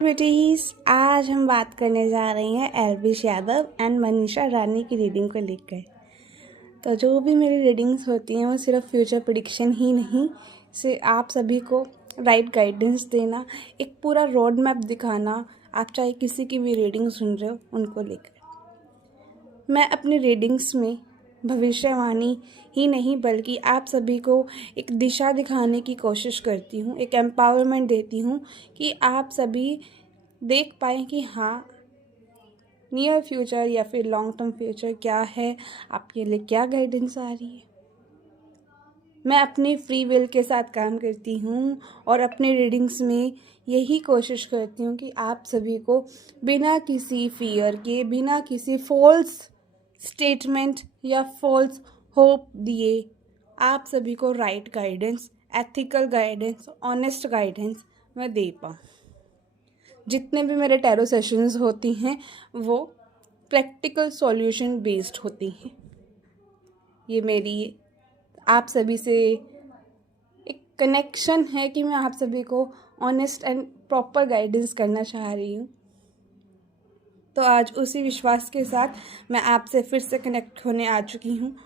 बेटीज, आज हम बात करने जा रहे हैं एल्विश यादव एंड मनीषा रानी की रीडिंग को लेकर। तो जो भी मेरी रीडिंग्स होती हैं वो सिर्फ फ्यूचर प्रेडिक्शन ही नहीं, से आप सभी को राइट गाइडेंस देना, एक पूरा रोड मैप दिखाना। आप चाहे किसी की भी रीडिंग सुन रहे हो उनको लेकर, मैं अपनी रीडिंग्स में भविष्यवाणी ही नहीं बल्कि आप सभी को एक दिशा दिखाने की कोशिश करती हूँ, एक एम्पावरमेंट देती हूँ कि आप सभी देख पाएँ कि हाँ, नियर फ्यूचर या फिर लॉन्ग टर्म फ्यूचर क्या है, आपके लिए क्या गाइडेंस आ रही है। मैं अपनी फ्री विल के साथ काम करती हूँ और अपने रीडिंग्स में यही कोशिश करती हूँ कि आप सभी को बिना किसी फियर के, बिना किसी फॉल्स स्टेटमेंट या फॉल्स होप दिए आप सभी को right guidance, ethical guidance, honest guidance मैं दे पाऊँ। जितने भी मेरे टैरो सेशंस होती हैं वो प्रैक्टिकल सॉल्यूशन बेस्ड होती हैं। ये मेरी आप सभी से एक कनेक्शन है कि मैं आप सभी को ऑनेस्ट एंड प्रॉपर गाइडेंस करना चाह रही हूँ। तो आज उसी विश्वास के साथ मैं आपसे फिर से कनेक्ट होने आ चुकी हूँ।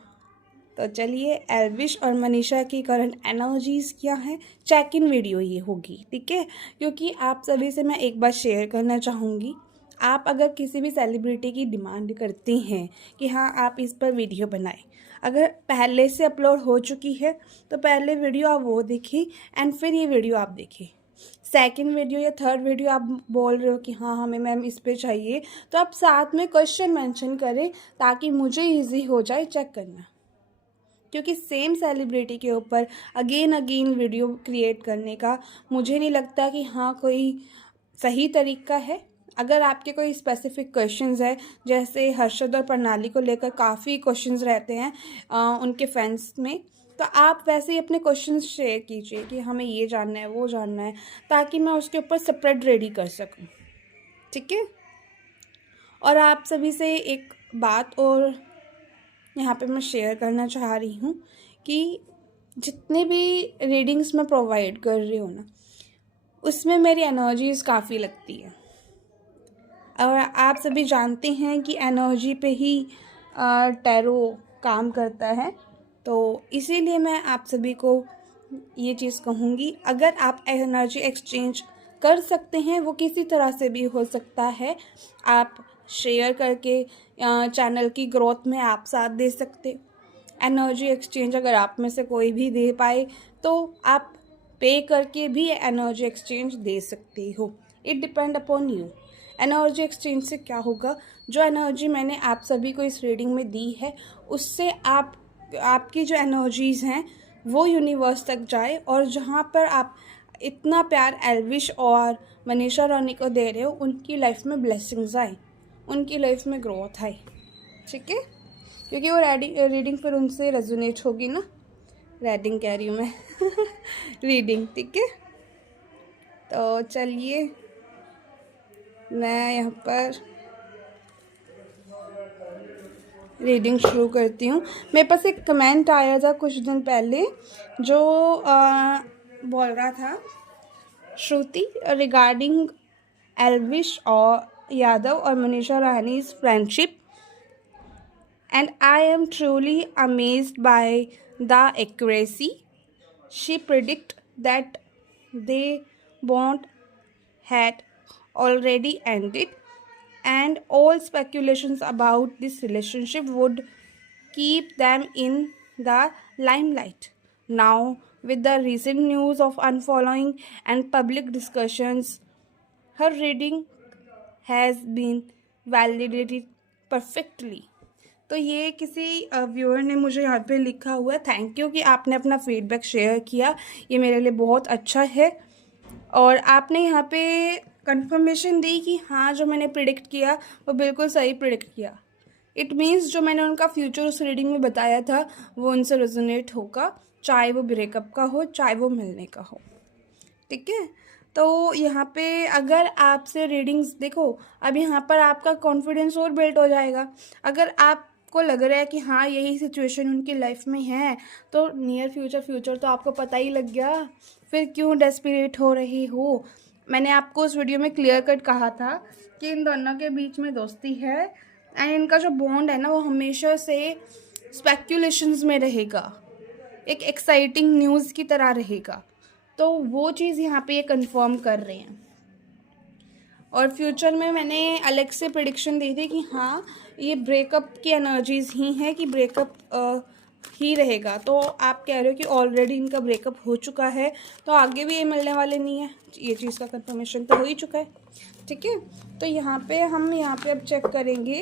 तो चलिए, एल्विश और मनीषा की करंट एनर्जीज़ क्या है, चेक इन वीडियो ये होगी, ठीक है। क्योंकि आप सभी से मैं एक बात शेयर करना चाहूँगी, आप अगर किसी भी सेलिब्रिटी की डिमांड करती हैं कि हाँ आप इस पर वीडियो बनाएं, अगर पहले से अपलोड हो चुकी है तो पहले वीडियो आप वो देखिए एंड फिर ये वीडियो आप देखिए। सेकंड वीडियो या थर्ड वीडियो आप बोल रहे हो कि हाँ हमें मैम इस पे चाहिए, तो आप साथ में क्वेश्चन मेंशन करें ताकि मुझे इजी हो जाए चेक करना। क्योंकि सेम सेलिब्रिटी के ऊपर अगेन वीडियो क्रिएट करने का मुझे नहीं लगता कि हाँ कोई सही तरीका है। अगर आपके कोई स्पेसिफिक क्वेश्चंस है, जैसे हर्षद और प्रणाली को लेकर काफ़ी क्वेश्चंस रहते हैं उनके फैंस में, तो आप वैसे ही अपने क्वेश्चंस शेयर कीजिए कि हमें ये जानना है वो जानना है, ताकि मैं उसके ऊपर स्प्रेड रेडी कर सकूं, ठीक है। और आप सभी से एक बात और यहाँ पे मैं शेयर करना चाह रही हूँ कि जितने भी रीडिंग्स मैं प्रोवाइड कर रही हूँ ना, उसमें मेरी एनर्जीज़ काफ़ी लगती है। और आप सभी जानते हैं कि एनर्जी पे ही टैरो काम करता है। तो इसीलिए मैं आप सभी को ये चीज़ कहूँगी, अगर आप एनर्जी एक्सचेंज कर सकते हैं, वो किसी तरह से भी हो सकता है, आप शेयर करके चैनल की ग्रोथ में आप साथ दे सकते। एनर्जी एक्सचेंज अगर आप में से कोई भी दे पाए तो आप पे करके भी एनर्जी एक्सचेंज दे सकते हो। It depend upon you. Energy exchange से क्या होगा, जो एनर्जी मैंने आप सभी को इस रीडिंग में दी है उससे आपकी जो एनर्जीज़ हैं वो यूनिवर्स तक जाए, और जहाँ पर आप इतना प्यार एल्विश और मनीषा रानी को दे रहे हो उनकी लाइफ में ब्लेसिंग्स आए, उनकी लाइफ में ग्रोथ आए, ठीक है। क्योंकि वो रीडिंग फिर उनसे रेजोनेट होगी ना, रीडिंग कह रही हूँ मैं रीडिंग, ठीक है। तो चलिए मैं यहाँ पर रीडिंग शुरू करती हूँ। मेरे पास एक कमेंट आया था कुछ दिन पहले जो बोल रहा था, श्रुति रिगार्डिंग एल्विश और यादव और Manisha रानी's friendship, and I am truly amazed by the accuracy. She predict that they won't had already ended, and all speculations about this relationship would keep them in the limelight. Now, with the recent news of unfollowing and public discussions, her reading has been validated perfectly. तो ये किसी viewer ने मुझे यहाँ पे लिखा हुआ है, थैंक यू कि आपने अपना फीडबैक शेयर किया, ये मेरे लिए बहुत अच्छा है। और आपने यहाँ पे कंफर्मेशन दी कि हाँ जो मैंने प्रिडिक्ट किया वो बिल्कुल सही प्रिडिक्ट किया। इट मीन्स जो मैंने उनका फ्यूचर उस रीडिंग में बताया था वो उनसे रेजोनेट होगा, चाहे वो ब्रेकअप का हो चाहे वो मिलने का हो, ठीक है। तो यहाँ पे अगर आपसे रीडिंग्स देखो, अब यहाँ पर आपका कॉन्फिडेंस और बिल्ड हो जाएगा। अगर आपको लग रहा है कि हाँ यही सिचुएशन उनकी लाइफ में है, तो नियर फ्यूचर तो आपको पता ही लग गया, फिर क्यों डेस्परेट हो रही हो। मैंने आपको उस वीडियो में क्लियर कट कहा था कि इन दोनों के बीच में दोस्ती है एंड इनका जो बॉन्ड है ना वो हमेशा से स्पेक्यूलेशंस में रहेगा, एक एक्साइटिंग न्यूज़ की तरह रहेगा। तो वो चीज़ यहाँ पे ये कंफर्म कर रहे हैं। और फ्यूचर में मैंने अलग से प्रेडिक्शन दी थी कि हाँ ये ब्रेकअप की एनर्जीज़ ही हैं, कि ब्रेकअप ही रहेगा। तो आप कह रहे हो कि ऑलरेडी इनका ब्रेकअप हो चुका है, तो आगे भी ये मिलने वाले नहीं है, ये चीज़ का कंफर्मेशन तो हो ही चुका है। ठीक है, तो यहाँ पे अब चेक करेंगे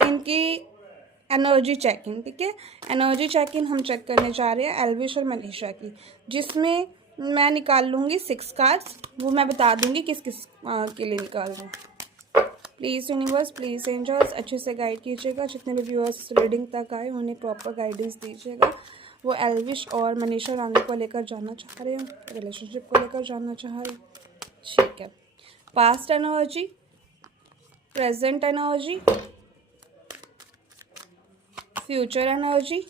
इनकी एनर्जी चेकिंग। ठीक है, एनर्जी चेकिंग हम चेक करने जा रहे हैं एल्विश और मनीषा की, जिसमें मैं निकाल लूँगी 6 कार्ड्स, वो मैं बता दूँगी किस किस के लिए निकाल रहे हैं। प्लीज़ यूनिवर्स, प्लीज़ एंजल्स अच्छे से गाइड कीजिएगा। जितने भी व्यूअर्स रीडिंग तक आए उन्हें प्रॉपर गाइडेंस दीजिएगा। वो एल्विश और मनीषा रानी को लेकर जानना चाह रहे हैं, रिलेशनशिप को लेकर जानना चाह रहे हैं। ठीक है, past energy, present energy, future energy.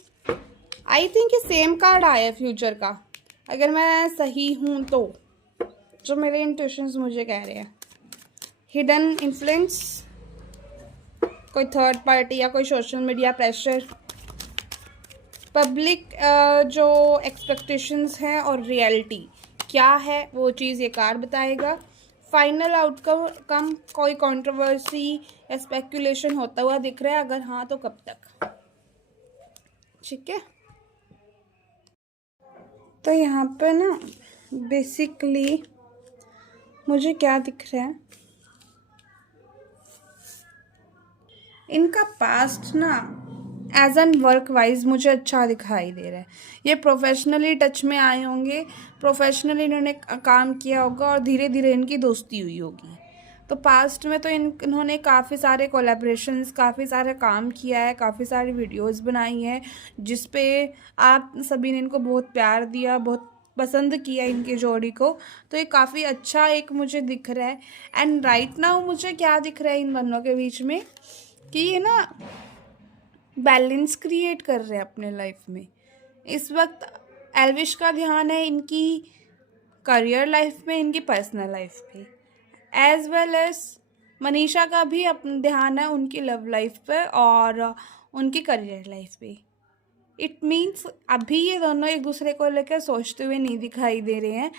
I think ये सेम कार्ड आया है फ्यूचर का, अगर मैं सही हूँ तो, जो मेरे इंट्यूशंस मुझे कह रहे हैं। हिडन इन्फ्लुएंस, कोई थर्ड पार्टी या कोई सोशल मीडिया प्रेशर, पब्लिक जो एक्सपेक्टेशंस हैं और रियलिटी क्या है वो चीज़ ये कार्ड बताएगा। फाइनल आउटकम कोई कंट्रोवर्सी या स्पेक्यूलेशन होता हुआ दिख रहा है, अगर हाँ तो कब तक। ठीक है, तो यहाँ पर ना बेसिकली मुझे क्या दिख रहा है, इनका पास्ट ना एज एन वर्क वाइज मुझे अच्छा दिखाई दे रहा है। ये प्रोफेशनली टच में आए होंगे, प्रोफेशनली इन्होंने काम किया होगा और धीरे धीरे इनकी दोस्ती हुई होगी। तो पास्ट में तो इन्होंने काफ़ी सारे कोलैबोरेशंस, काफ़ी सारा काम किया है, काफ़ी सारी वीडियोस बनाई हैं, जिस पे आप सभी ने इनको बहुत प्यार दिया, बहुत पसंद किया इनकी जोड़ी को। तो ये काफ़ी अच्छा एक मुझे दिख रहा है। एंड राइट नाउ मुझे क्या दिख रहा है इन दोनों के बीच में, कि ये ना बैलेंस क्रिएट कर रहे हैं अपने लाइफ में। इस वक्त एल्विश का ध्यान है इनकी करियर लाइफ में, इनकी पर्सनल लाइफ पे, एज वेल एज मनीषा का भी अपना ध्यान है उनकी लव लाइफ पे और उनकी करियर लाइफ पे। इट मीन्स अभी ये दोनों एक दूसरे को लेकर सोचते हुए नहीं दिखाई दे रहे हैं।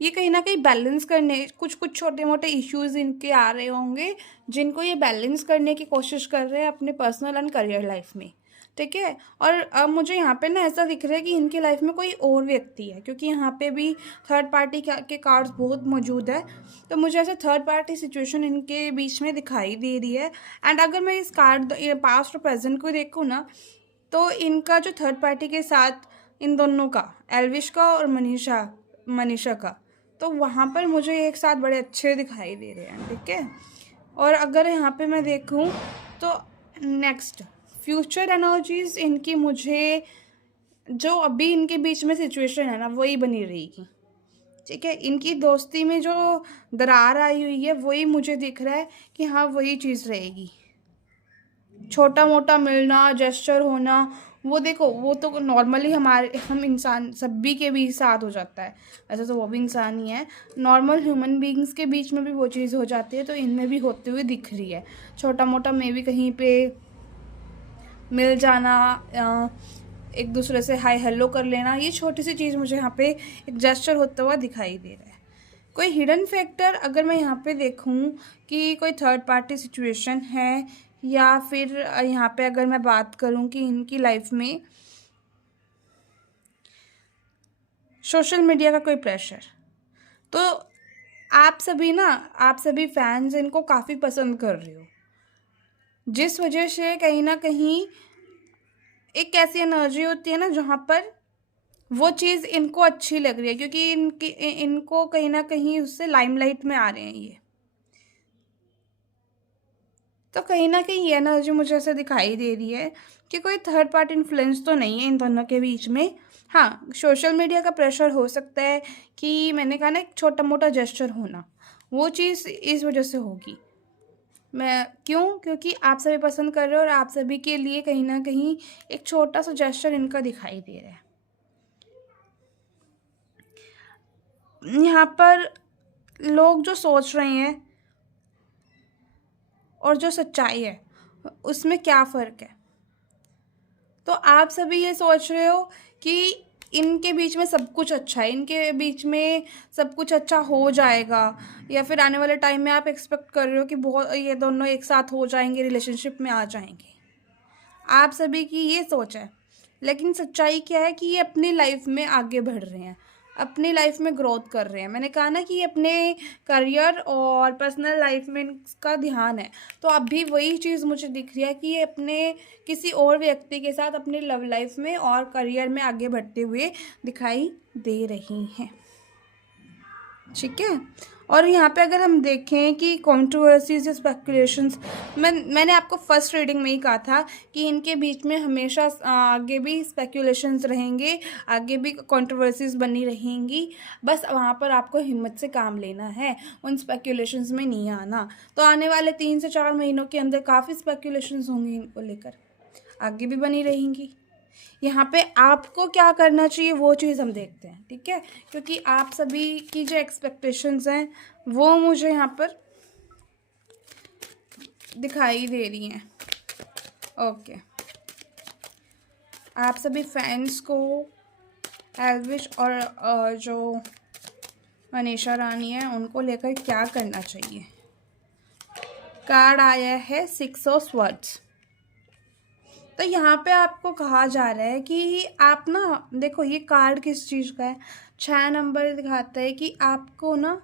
ये कहीं ना कहीं बैलेंस करने, कुछ छोटे मोटे इश्यूज इनके आ रहे होंगे, जिनको ये बैलेंस करने की कोशिश कर रहे हैं अपने पर्सनल एंड करियर लाइफ में। ठीक है, और अब मुझे यहाँ पे ना ऐसा दिख रहा है कि इनकी लाइफ में कोई और व्यक्ति है, क्योंकि यहाँ पे भी थर्ड पार्टी के कार्ड्स बहुत मौजूद है। तो मुझे ऐसा थर्ड पार्टी सिचुएशन इनके बीच में दिखाई दे रही है। एंड अगर मैं इस कार्ड पास्ट और प्रेजेंट को देखूँ ना, तो इनका जो थर्ड पार्टी के साथ इन दोनों का, एल्विश का और मनीषा का, तो वहाँ पर मुझे एक साथ बड़े अच्छे दिखाई दे रहे हैं। ठीक है, और अगर यहाँ पे मैं देखूँ तो नेक्स्ट फ्यूचर एनर्जीज इनकी, मुझे जो अभी इनके बीच में सिचुएशन है ना वही बनी रहेगी। ठीक है, इनकी दोस्ती में जो दरार आई हुई है वही मुझे दिख रहा है कि हाँ वही चीज़ रहेगी। छोटा मोटा मिलना, जेस्चर होना, वो देखो वो तो नॉर्मली हम इंसान सभी के भी साथ हो जाता है। ऐसा तो वो भी इंसान ही है, नॉर्मल ह्यूमन बीइंग्स के बीच में भी वो चीज़ हो जाती है, तो इनमें भी होते हुए दिख रही है। छोटा मोटा मे भी कहीं पे मिल जाना, एक दूसरे से हाय हेलो कर लेना, ये छोटी सी चीज़ मुझे यहाँ पे एक जेस्चर होता हुआ दिखाई दे रहा है। कोई हिडन फैक्टर अगर मैं यहाँ पे देखूँ कि कोई थर्ड पार्टी सिचुएशन है, या फिर यहाँ पे अगर मैं बात करूँ कि इनकी लाइफ में सोशल मीडिया का कोई प्रेशर, तो आप सभी फैंस इनको काफ़ी पसंद कर रहे हो, जिस वजह से कहीं ना कहीं एक ऐसी एनर्जी होती है ना जहाँ पर वो चीज़ इनको अच्छी लग रही है, क्योंकि इनको कहीं ना कहीं उससे लाइमलाइट में आ रहे हैं ये। तो कहीं ना कहीं ये एनर्जी मुझे ऐसे दिखाई दे रही है कि कोई थर्ड पार्टी इन्फ्लुएंस तो नहीं है इन दोनों के बीच में। हाँ, सोशल मीडिया का प्रेशर हो सकता है, कि मैंने कहा ना एक छोटा मोटा जेस्चर होना, वो चीज़ इस वजह से होगी। क्योंकि आप सभी पसंद कर रहे हो और आप सभी के लिए कहीं ना कहीं एक छोटा सा जेस्चर इनका दिखाई दे रहा है। यहाँ पर लोग जो सोच रहे हैं और जो सच्चाई है उसमें क्या फ़र्क है। तो आप सभी ये सोच रहे हो कि इनके बीच में सब कुछ अच्छा है, इनके बीच में सब कुछ अच्छा हो जाएगा, या फिर आने वाले टाइम में आप एक्सपेक्ट कर रहे हो कि बहुत ये दोनों एक साथ हो जाएंगे, रिलेशनशिप में आ जाएंगे। आप सभी की ये सोच है, लेकिन सच्चाई क्या है कि ये अपनी लाइफ में आगे बढ़ रहे हैं, अपनी लाइफ में ग्रोथ कर रहे हैं। मैंने कहा ना कि ये अपने करियर और पर्सनल लाइफ में इसका ध्यान है। तो अभी वही चीज़ मुझे दिख रही है कि ये अपने किसी और व्यक्ति के साथ अपनी लव लाइफ में और करियर में आगे बढ़ते हुए दिखाई दे रही हैं। ठीक है। और यहाँ पे अगर हम देखें कि कंट्रोवर्सीज या स्पेकुलेशंस, मैंने आपको फर्स्ट रीडिंग में ही कहा था कि इनके बीच में हमेशा आगे भी स्पेकुलेशंस रहेंगे, आगे भी कंट्रोवर्सीज बनी रहेंगी। बस वहाँ पर आपको हिम्मत से काम लेना है, उन स्पेकुलेशंस में नहीं आना। तो आने वाले 3 से 4 महीनों के अंदर काफ़ी स्पेकुलेशंस होंगी इनको लेकर, आगे भी बनी रहेंगी। यहाँ पे आपको क्या करना चाहिए वो चीज़ हम देखते हैं, ठीक है, क्योंकि आप सभी की जो एक्सपेक्टेशंस हैं वो मुझे यहाँ पर दिखाई दे रही हैं। ओके, आप सभी फैंस को एल्विश और जो मनीषा रानी है उनको लेकर क्या करना चाहिए। कार्ड आया है 6 ऑफ स्वॉर्ड्स। तो यहाँ पे आपको कहा जा रहा है कि आप ना देखो, ये कार्ड किस चीज़ का है, 6 नंबर दिखाता है कि आपको ना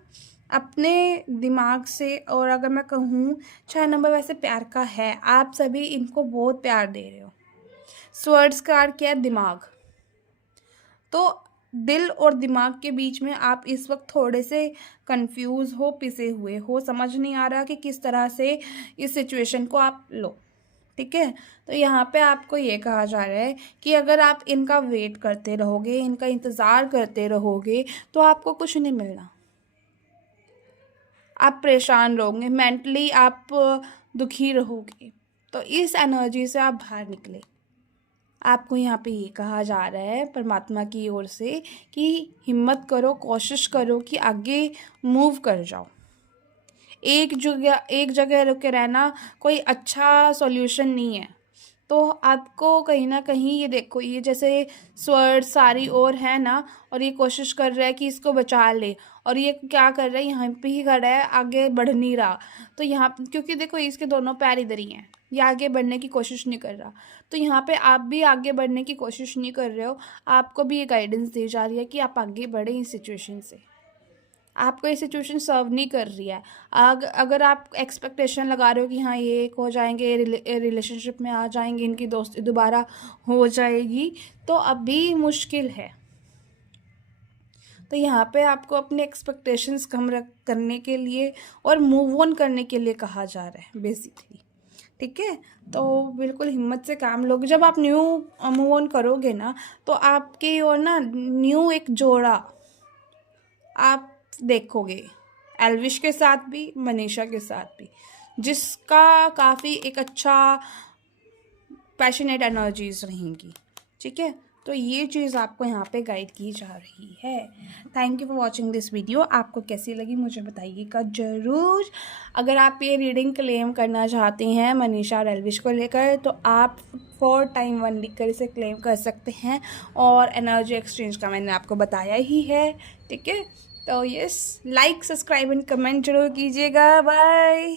अपने दिमाग से, और अगर मैं कहूँ 6 नंबर वैसे प्यार का है, आप सभी इनको बहुत प्यार दे रहे हो। स्वर्ड्स कार्ड क्या है, दिमाग। तो दिल और दिमाग के बीच में आप इस वक्त थोड़े से कंफ्यूज हो, पिसे हुए हो, समझ नहीं आ रहा कि किस तरह से इस सिचुएशन को आप लो। ठीक है। तो यहाँ पे आपको ये कहा जा रहा है कि अगर आप इनका वेट करते रहोगे, इनका इंतज़ार करते रहोगे, तो आपको कुछ नहीं मिलना। आप परेशान रहोगे, मेंटली आप दुखी रहोगे। तो इस एनर्जी से आप बाहर निकले। आपको यहाँ पे ये कहा जा रहा है परमात्मा की ओर से कि हिम्मत करो, कोशिश करो कि आगे मूव कर जाओ। एक जगह रुके रहना कोई अच्छा सॉल्यूशन नहीं है। तो आपको कहीं ना कहीं ये देखो, ये जैसे स्वर्ड सारी ओर है ना, और ये कोशिश कर रहा है कि इसको बचा ले, और ये क्या कर रहा है, यहाँ पे ही खड़ा है, आगे बढ़ नहीं रहा। तो यहाँ क्योंकि देखो इसके दोनों पैर इधर ही हैं, ये आगे बढ़ने की कोशिश नहीं कर रहा। तो यहाँ पे आप भी आगे बढ़ने की कोशिश नहीं कर रहे हो। आपको भी ये गाइडेंस दी जा रही है कि आप आगे बढ़े इस सिचुएशन से। आपको ये सिचुएशन सर्व नहीं कर रही है। अगर आप एक्सपेक्टेशन लगा रहे हो कि हाँ ये एक हो जाएंगे, रिलेशनशिप में आ जाएंगे, इनकी दोस्ती दोबारा हो जाएगी, तो अभी मुश्किल है। तो यहाँ पे आपको अपने एक्सपेक्टेशंस कम करने के लिए और मूव ऑन करने के लिए कहा जा रहा है बेसिकली। ठीक है। तो बिल्कुल हिम्मत से काम लोगे। जब आप न्यू मूव ऑन करोगे ना, तो आपके और ना न्यू एक जोड़ा आप देखोगे, एल्विश के साथ भी, मनीषा के साथ भी, जिसका काफ़ी एक अच्छा पैशनेट एनर्जीज रहेंगी। ठीक है। तो ये चीज़ आपको यहाँ पे गाइड की जा रही है। Thank you for watching this video. आपको कैसी लगी मुझे बताइएगा ज़रूर। अगर आप ये रीडिंग क्लेम करना चाहते हैं मनीषा और एल्विश को लेकर, तो आप 4 टाइम 1 लिख कर इसे क्लेम कर सकते हैं। और एनर्जी एक्सचेंज का मैंने आपको बताया ही है। ठीक है। तो yes, like, subscribe and comment जरूर कीजिएगा। बाय।